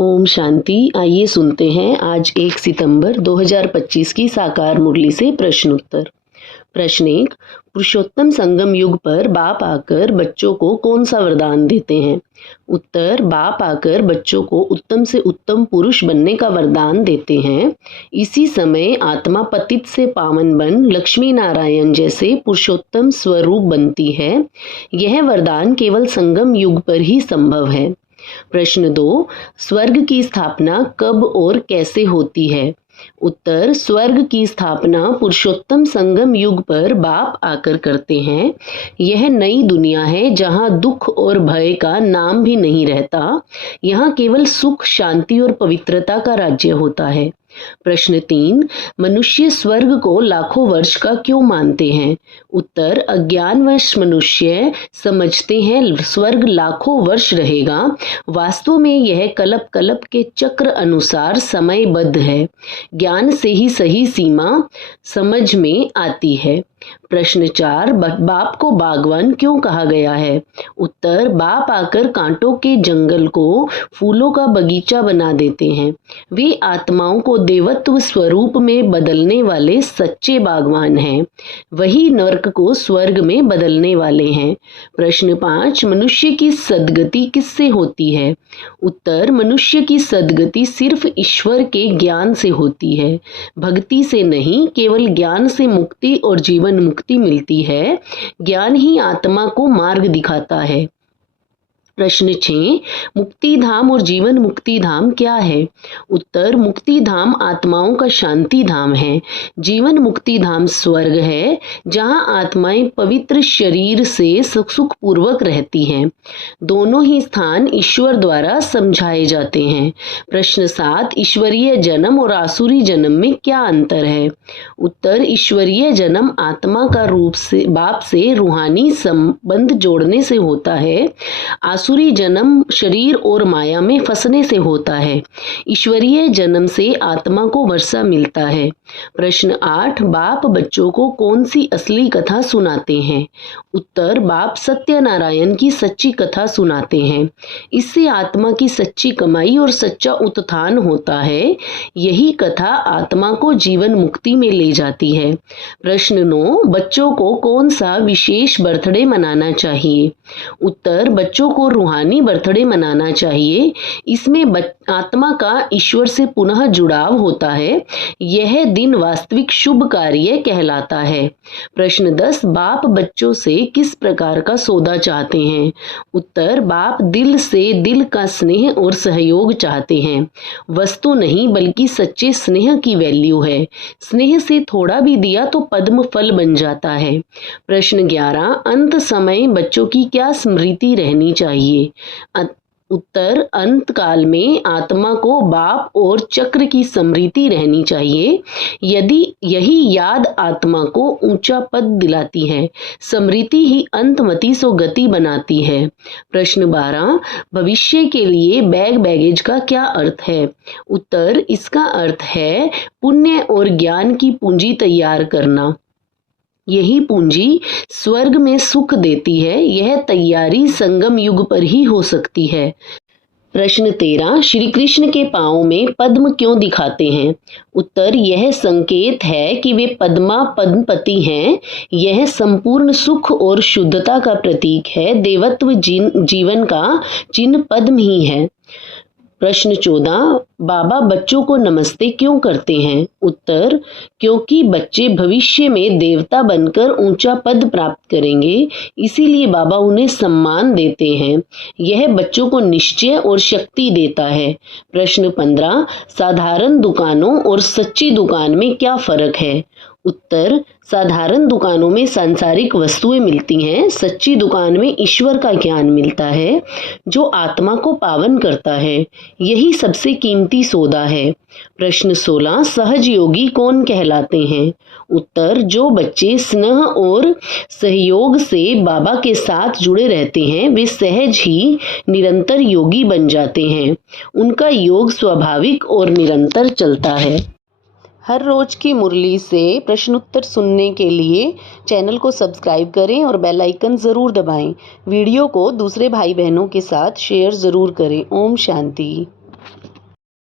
ओम शांति। आइए सुनते हैं आज 1 सितंबर 2025 की साकार मुरली से प्रश्न उत्तर। प्रश्न 1। पुरुषोत्तम संगम युग पर बाप आकर बच्चों को कौन सा वरदान देते हैं? उत्तर। बाप आकर बच्चों को उत्तम से उत्तम पुरुष बनने का वरदान देते हैं। इसी समय आत्मा पतित से पावन बन लक्ष्मी नारायण जैसे पुरुषोत्तम स्वरूप बनती है। यह वरदान केवल संगम युग पर ही संभव है। प्रश्न 2। स्वर्ग की स्थापना कब और कैसे होती है? उत्तर। स्वर्ग की स्थापना पुरुषोत्तम संगम युग पर बाप आकर करते हैं। यह नई दुनिया है जहां दुख और भय का नाम भी नहीं रहता। यहाँ केवल सुख, शांति और पवित्रता का राज्य होता है। प्रश्न 3। मनुष्य स्वर्ग को लाखों वर्ष का क्यों मानते हैं? उत्तर। अज्ञानवश मनुष्य समझते हैं स्वर्ग लाखों वर्ष रहेगा। वास्तव में यह कल्प कल्प के चक्र अनुसार समयबद्ध है। ज्ञान से ही सही सीमा समझ में आती है। प्रश्न 4। बाप को बागवान क्यों कहा गया है? उत्तर। बाप आकर कांटों के जंगल को फूलों का बगीचा बना देते हैं। वे आत्माओं को देवत्व स्वरूप में बदलने वाले सच्चे बागवान हैं। वही नर्क को स्वर्ग में बदलने वाले हैं। प्रश्न 5। मनुष्य की सद्गति किससे होती है? उत्तर। मनुष्य की सद्गति सिर्फ ईश्वर के ज्ञान से होती है, भक्ति से नहीं। केवल ज्ञान से मुक्ति और जीवन मुक्ति मिलती है। ज्ञान ही आत्मा को मार्ग दिखाता है। प्रश्न 6। मुक्ति धाम और जीवन मुक्ति धाम क्या है? उत्तर। मुक्ति धाम आत्माओं का शांति धाम है। जीवन मुक्ति धाम स्वर्ग है जहां आत्माएं पवित्र शरीर से सुखपूर्वक रहती हैं। दोनों ही स्थान ईश्वर द्वारा समझाए जाते हैं। प्रश्न 7। ईश्वरीय जन्म और आसुरी जन्म में क्या अंतर है? उत्तर। ईश्वरीय जन्म आत्मा का रूप से बाप से रूहानी संबंध जोड़ने से होता है। आसुरी जन्म शरीर और माया में फंसने से होता है। ईश्वरीय जन्म से आत्मा को वर्षा मिलता है। प्रश्न 8। बाप बच्चों को कौन सी असली कथा सुनाते हैं? उत्तर। बाप सत्यनारायण की सच्ची कथा सुनाते हैं। इससे आत्मा की सच्ची कमाई और सच्चा उत्थान होता है। यही कथा आत्मा को जीवन मुक्ति में ले जाती है। प्रश्न 9। बच्चों को कौन सा विशेष बर्थडे मनाना चाहिए? उत्तर। बच्चों को रूहानी बर्थडे मनाना चाहिए। इसमें आत्मा का ईश्वर से पुनः जुड़ाव होता है। यह दिन वास्तविक शुभ कार्य कहलाता है। प्रश्न 10। बाप बच्चों से किस प्रकार का सौदा चाहते हैं? उत्तर। बाप दिल से दिल का स्नेह और सहयोग चाहते हैं। वस्तु नहीं बल्कि सच्चे स्नेह की वैल्यू है। स्नेह से थोड़ा भी दिया तो पद्म फल बन जाता है। प्रश्न 11। अंत समय बच्चों की क्या स्मृति रहनी चाहिए? उत्तर। अंत काल में आत्मा को बाप और चक्र की स्मृति रहनी चाहिए। यदि यही याद आत्मा को ऊंचा पद दिलाती है। स्मृति ही अंतमति सो गति बनाती है। प्रश्न 12। भविष्य के लिए बैगेज का क्या अर्थ है? उत्तर। इसका अर्थ है पुण्य और ज्ञान की पूंजी तैयार करना। यही पूंजी स्वर्ग में सुख देती है। यह तैयारी संगम युग पर ही हो सकती है। प्रश्न 13। श्री कृष्ण के पांव में पद्म क्यों दिखाते हैं? उत्तर। यह संकेत है कि वे पद्मपति हैं। यह संपूर्ण सुख और शुद्धता का प्रतीक है। देवत्व जीवन का चिन्ह पद्म ही है। प्रश्न 14। बाबा बच्चों को नमस्ते क्यों करते हैं? उत्तर। क्योंकि बच्चे भविष्य में देवता बनकर ऊंचा पद प्राप्त करेंगे, इसीलिए बाबा उन्हें सम्मान देते हैं। यह बच्चों को निश्चय और शक्ति देता है। प्रश्न 15। साधारण दुकानों और सच्ची दुकान में क्या फर्क है? उत्तर। साधारण दुकानों में सांसारिक वस्तुएं मिलती हैं। सच्ची दुकान में ईश्वर का ज्ञान मिलता है जो आत्मा को पावन करता है। यही सबसे कीमती सौदा है। प्रश्न 16। सहज योगी कौन कहलाते हैं? उत्तर। जो बच्चे स्नेह और सहयोग से बाबा के साथ जुड़े रहते हैं वे सहज ही निरंतर योगी बन जाते हैं। उनका योग स्वाभाविक और निरंतर चलता है। हर रोज की मुरली से प्रश्न उत्तर सुनने के लिए चैनल को सब्सक्राइब करें और बेल आइकन ज़रूर दबाएं। वीडियो को दूसरे भाई बहनों के साथ शेयर ज़रूर करें। ओम शांति।